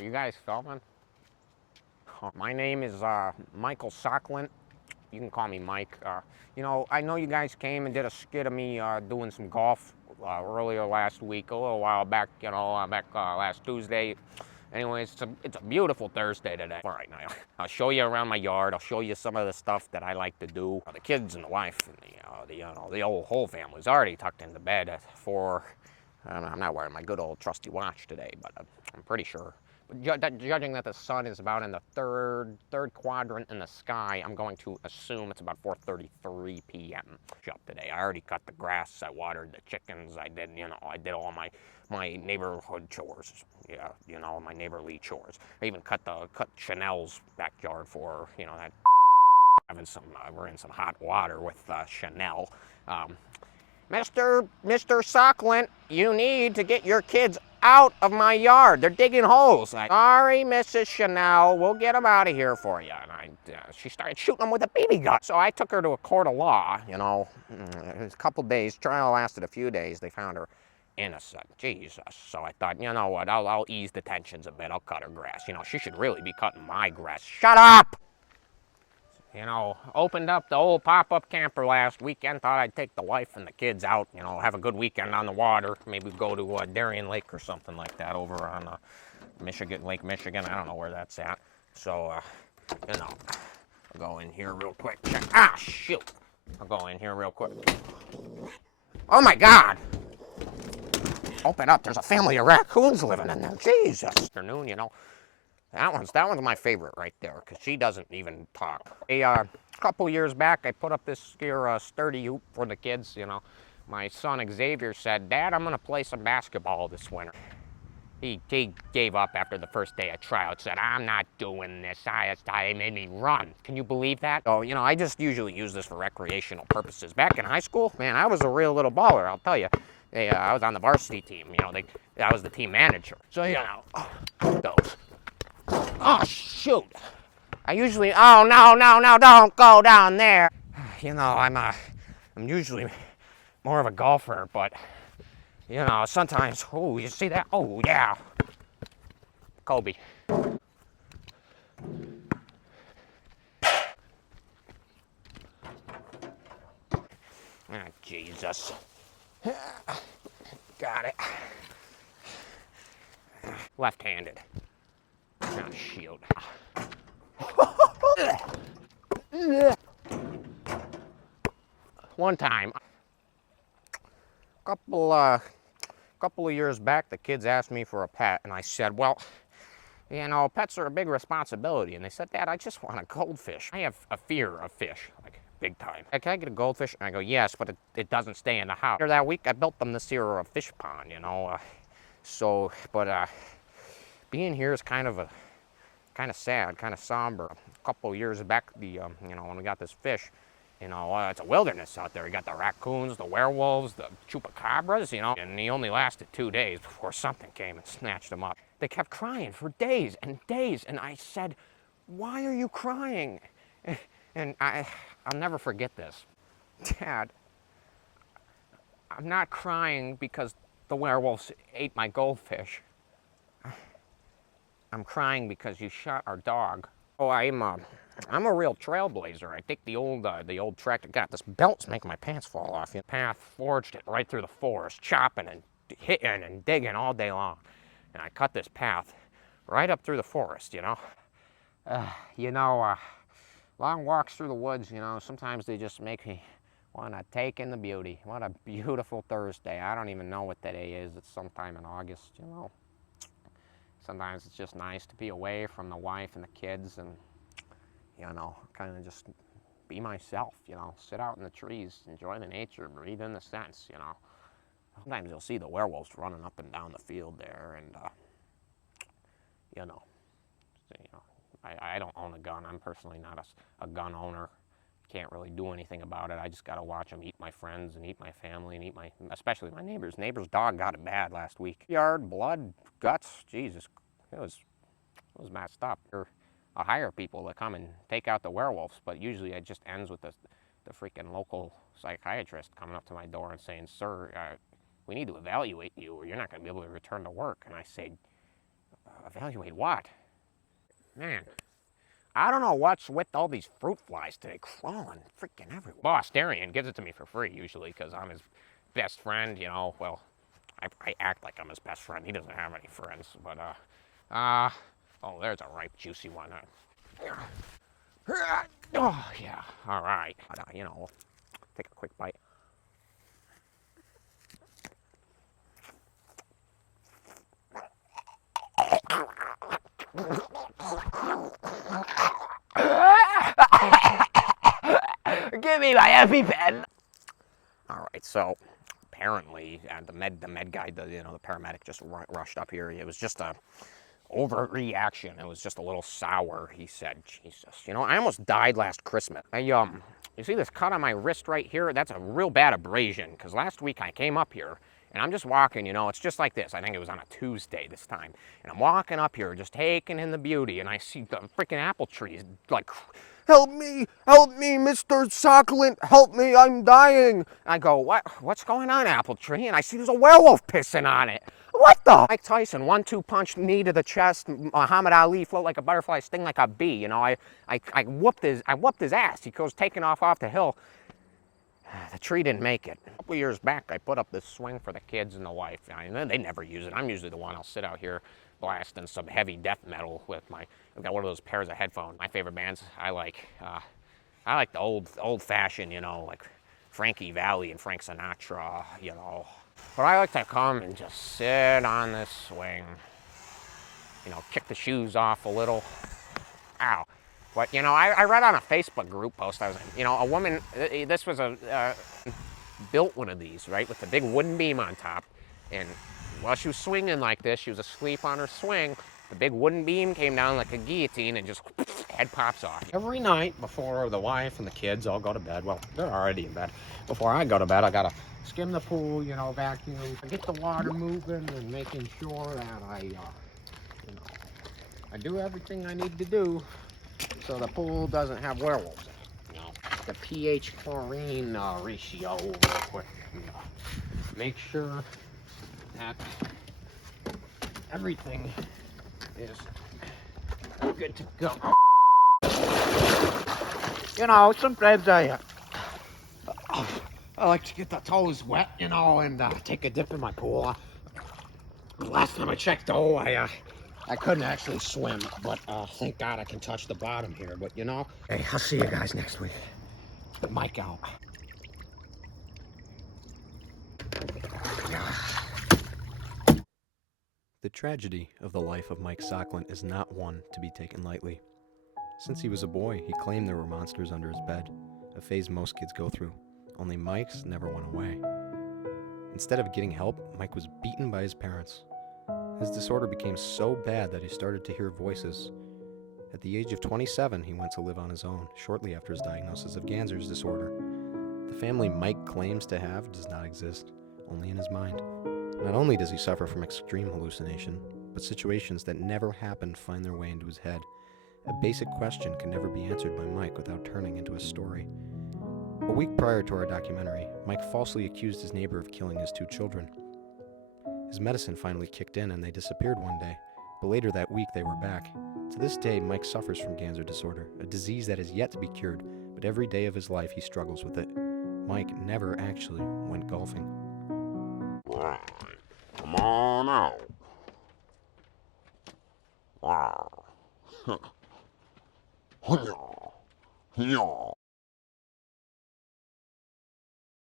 Are you guys filming? My name is Michael Socklin. You can call me Mike. I know you guys came and did a skit of me doing some golf earlier last week, a little while back, back last Tuesday. Anyways, it's a beautiful Thursday today. All right, now I'll show you around my yard. I'll show you some of the stuff that I like to do. The kids and the wife and the whole family's already tucked into bed at 4. I'm not wearing my good old trusty watch today, but I'm pretty sure. Judging that the sun is about in the third quadrant in the sky, I'm going to assume it's about 4:33 p.m. up today. I already cut the grass. I watered the chickens. I did all my neighborhood chores. Yeah, my neighborly chores. I even cut Chanel's backyard for that. We're in some hot water with Chanel. Mr. Succulent, you need to get your kids out of my yard. They're digging holes. Sorry, Mrs. Chanel, we'll get them out of here for you. And she started shooting them with a BB gun. So I took her to a court of law, It was a couple days. Trial lasted a few days. They found her innocent. Jesus. So I thought, you know what, I'll ease the tensions a bit. I'll cut her grass. She should really be cutting my grass. Shut up! Opened up the old pop-up camper last weekend. Thought I'd take the wife and the kids out, have a good weekend on the water. Maybe go to Darien Lake or something like that over on Lake Michigan. I don't know where that's at. So, I'll go in here real quick. Shoot. I'll go in here real quick. Oh my God! Open up, there's a family of raccoons living in there. Jesus. Afternoon, That one's my favorite right there, because she doesn't even talk. A couple years back, I put up this here sturdy hoop for the kids, My son Xavier said, Dad, I'm going to play some basketball this winter. He gave up after the first day of tryout, said, I'm not doing this. It made me run. Can you believe that? So, I just usually use this for recreational purposes. Back in high school, man, I was a real little baller, I'll tell you. I was on the varsity team, I was the team manager. So, those. Oh, shoot. I usually, oh, no, don't go down there. I'm usually more of a golfer, but, sometimes, oh, you see that? Oh, yeah. Kobe. Jesus. Got it. Left-handed. Shield. One time, couple of years back, the kids asked me for a pet, and I said, well, pets are a big responsibility. And they said, Dad, I just want a goldfish. I have a fear of fish, like big time. Can I get a goldfish? And I go, yes, but it doesn't stay in the house. Later that week, I built them this here fish pond, being here is kind of sad, kind of somber. A couple of years back, when we got this fish, it's a wilderness out there. You got the raccoons, the werewolves, the chupacabras, and he only lasted 2 days before something came and snatched him up. They kept crying for days and days, and I said, why are you crying? And I'll never forget this. Dad, I'm not crying because the werewolves ate my goldfish. I'm crying because you shot our dog. Oh, I'm a real trailblazer. I take the old tractor. God, this belt's making my pants fall off. Path forged it right through the forest, chopping and hitting and digging all day long. And I cut this path right up through the forest, long walks through the woods, sometimes they just make me want to take in the beauty. What a beautiful Thursday. I don't even know what today is. It's sometime in August, Sometimes it's just nice to be away from the wife and the kids and, kind of just be myself, sit out in the trees, enjoy the nature, breathe in the scents, Sometimes you'll see the werewolves running up and down the field there and, I don't own a gun. I'm personally not a gun owner. Can't really do anything about it. I just got to watch them eat my friends and eat my family and especially my neighbors. Neighbor's dog got it bad last week. Yard, blood, guts, Jesus, it was messed up. I'll hire people to come and take out the werewolves, but usually it just ends with the freaking local psychiatrist coming up to my door and saying, sir, we need to evaluate you or you're not going to be able to return to work. And I say, Evaluate what? Man, I don't know what's with all these fruit flies today, crawling freaking everywhere. Boss Darian gives it to me for free usually because I'm his best friend, you know. Well, I act like I'm his best friend. He doesn't have any friends, but oh, there's a ripe, juicy one. Oh yeah, all right. You know, take a quick bite. Give me my EpiPen. All right, so apparently, the med guy, the paramedic just rushed up here. It was just a overreaction. It was just a little sour. He said, "Jesus, I almost died last Christmas. You see this cut on my wrist right here? That's a real bad abrasion. Because last week I came up here." And I'm just walking, it's just like this. I think it was on a Tuesday this time. And I'm walking up here, just taking in the beauty, and I see the freaking apple trees, like, help me, Mr. Succulent, help me, I'm dying. And I go, what's going on, apple tree? And I see there's a werewolf pissing on it. What the? Mike Tyson, 1-2 punch, knee to the chest. Muhammad Ali, float like a butterfly, sting like a bee. I whooped his ass. He goes taking off the hill. The tree didn't make it. A couple years back, I put up this swing for the kids and the wife. They never use it. I'm usually the one. I'll sit out here blasting some heavy death metal with I've got one of those pairs of headphones. My favorite bands, I like the old-fashioned, like Frankie Valli and Frank Sinatra, But I like to come and just sit on this swing, kick the shoes off a little. Ow. But, I read on a Facebook group post, a woman, this was built one of these, right, with the big wooden beam on top. And while she was swinging like this, she was asleep on her swing, the big wooden beam came down like a guillotine and just head pops off. Every night before the wife and the kids all go to bed, well, they're already in bed. Before I go to bed, I gotta skim the pool, vacuum, get the water moving and making sure that I do everything I need to do so the pool doesn't have werewolves in it. The pH chlorine ratio real quick. Make sure that everything is good to go. Sometimes I like to get the toes wet, and take a dip in my pool. Last time I checked, though, I couldn't actually swim, but thank God I can touch the bottom here. But hey, I'll see you guys next week. Mike out. The tragedy of the life of Mike Socklin is not one to be taken lightly. Since he was a boy, he claimed there were monsters under his bed, a phase most kids go through, only Mike's never went away. Instead of getting help, Mike was beaten by his parents. His disorder became so bad that he started to hear voices. At the age of 27, he went to live on his own, shortly after his diagnosis of Ganser's disorder. The family Mike claims to have does not exist, only in his mind. Not only does he suffer from extreme hallucination, but situations that never happened find their way into his head. A basic question can never be answered by Mike without turning into a story. A week prior to our documentary, Mike falsely accused his neighbor of killing his 2 children. His medicine finally kicked in and they disappeared one day, but later that week they were back. To this day, Mike suffers from Ganser disorder, a disease that has yet to be cured, but every day of his life he struggles with it. Mike never actually went golfing. Right. Come on out. Wow. Yeah.